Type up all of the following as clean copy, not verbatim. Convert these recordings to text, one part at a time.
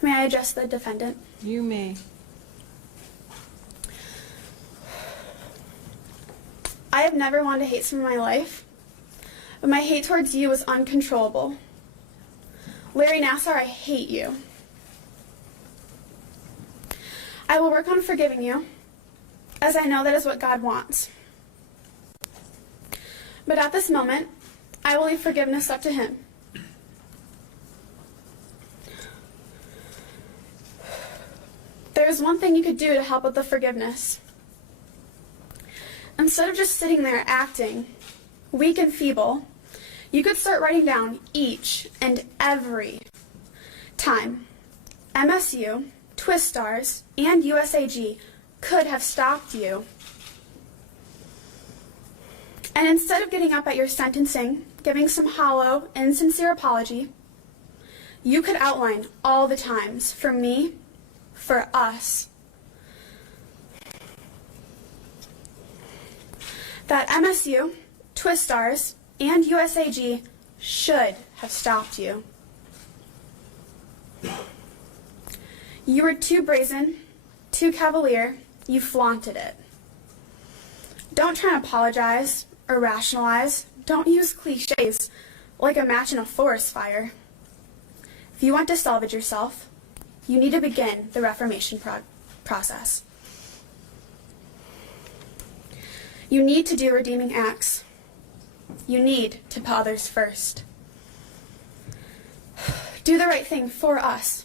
May I address the defendant? You may. I have never wanted to hate someone in my life, but my hate towards you was uncontrollable. Larry Nassar, I hate you. I will work on forgiving you, as I know that is what God wants. But at this moment, I will leave forgiveness up to Him. There is one thing you could do to help with the forgiveness. Instead of just sitting there acting weak and feeble, you could start writing down each and every time MSU, Twistars, and USAG could have stopped you. And instead of getting up at your sentencing, giving some hollow, insincere apology, you could outline all the times for me, for us, that MSU, Twistars, and USAG should have stopped you. You were too brazen, too cavalier, you flaunted it. Don't try and apologize or rationalize. Don't use cliches like a match in a forest fire. If you want to salvage yourself, you need to begin the reformation process. You need to do redeeming acts. You need to put others first. Do the right thing for us.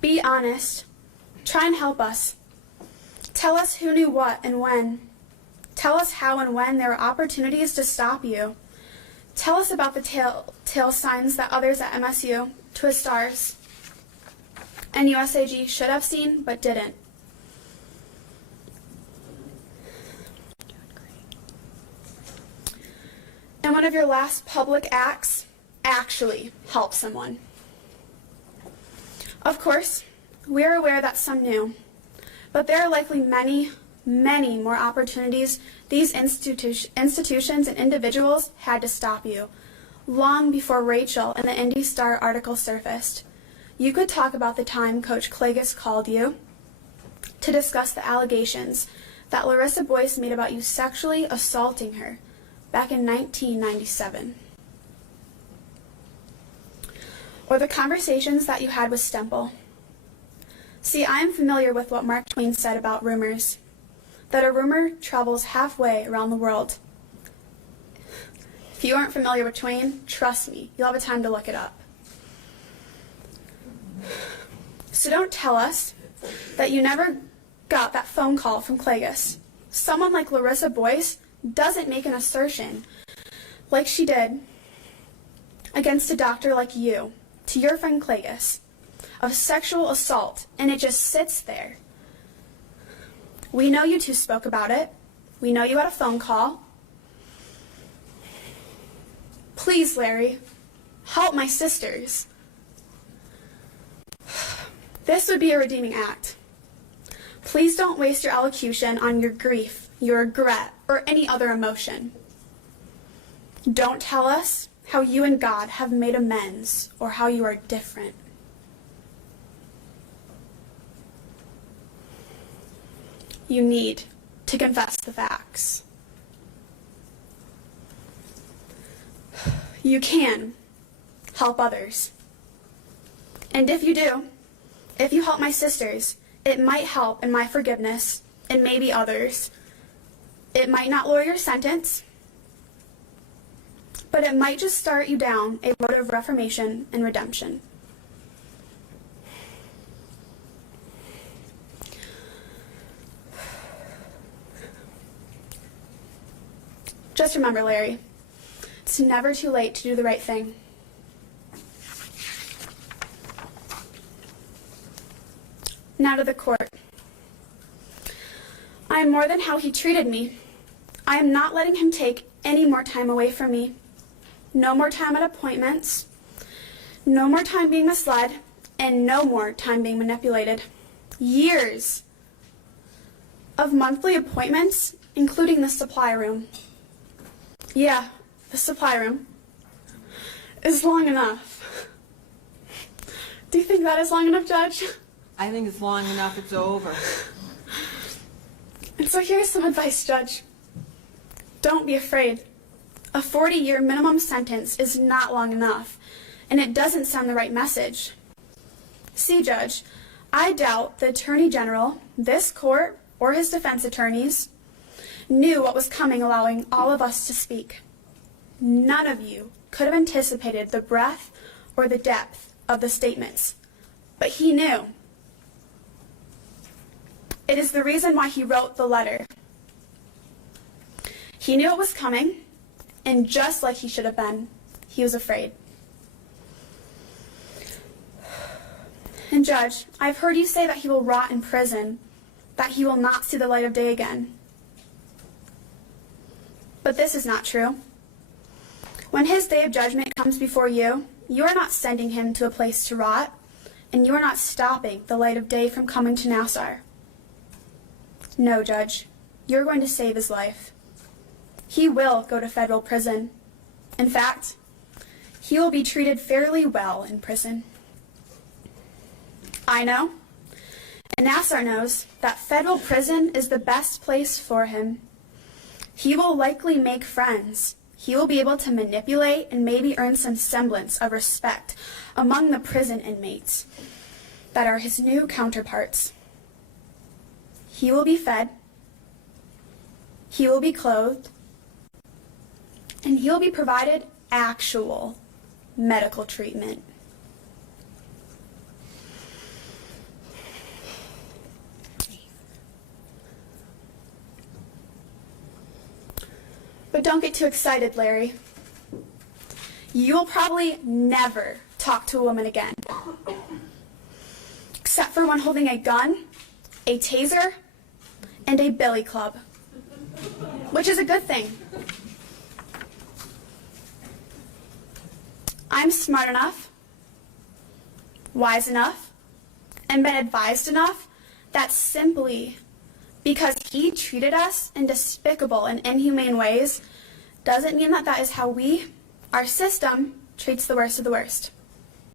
Be honest. Try and help us. Tell us who knew what and when. Tell us how and when there were opportunities to stop you. Tell us about the tail signs that others at MSU, Twistars, and USAG should have seen but didn't. And one of your last public acts, actually help someone. Of course, we are aware that some knew, but there are likely many, many more opportunities these institutions and individuals had to stop you, long before Rachel and the Indy Star article surfaced. You could talk about the time Coach Klages called you to discuss the allegations that Larissa Boyce made about you sexually assaulting her back in 1997. Or the conversations that you had with Stemple. See, I am familiar with what Mark Twain said about rumors, that a rumor travels halfway around the world. If you aren't familiar with Twain, trust me, you'll have a time to look it up. So don't tell us that you never got that phone call from Klages. Someone like Larissa Boyce doesn't make an assertion like she did against a doctor like you, to your friend Klages, of sexual assault, and it just sits there. We know you two spoke about it. We know you had a phone call. Please, Larry, help my sisters. This would be a redeeming act. Please don't waste your elocution on your grief, your regret, or any other emotion. Don't tell us how you and God have made amends or how you are different. You need to confess the facts. You can help others. And if you do, if you help my sisters, it might help in my forgiveness and maybe others. It might not lower your sentence, but it might just start you down a road of reformation and redemption. Just remember, Larry, it's never too late to do the right thing. Now to the court. I am more than how he treated me. I am not letting him take any more time away from me. No more time at appointments, no more time being misled, and no more time being manipulated. Years of monthly appointments, including the supply room. Yeah, the supply room is long enough. Do you think that is long enough, Judge? I think it's long enough. It's over. And so here's some advice, Judge. Don't be afraid. A 40-year minimum sentence is not long enough, and it doesn't send the right message. See, Judge, I doubt the Attorney General, this court, or his defense attorneys knew what was coming, allowing all of us to speak. None of you could have anticipated the breadth or the depth of the statements, but he knew. It is the reason why he wrote the letter. He knew it was coming, and just like he should have been, he was afraid. And Judge, I've heard you say that he will rot in prison, that he will not see the light of day again. But this is not true. When his day of judgment comes before you, you are not sending him to a place to rot, and you are not stopping the light of day from coming to Nassar. No, Judge, you're going to save his life. He will go to federal prison. In fact, he will be treated fairly well in prison. I know, and Nassar knows, that federal prison is the best place for him. He will likely make friends. He will be able to manipulate and maybe earn some semblance of respect among the prison inmates that are his new counterparts. He will be fed, he will be clothed, and he will be provided actual medical treatment. But don't get too excited, Larry. You will probably never talk to a woman again. Except for one holding a gun, a taser, and a billy club. Which is a good thing. I'm smart enough, wise enough, and been advised enough that simply because he treated us in despicable and inhumane ways doesn't mean that that is how we, our system, treats the worst of the worst.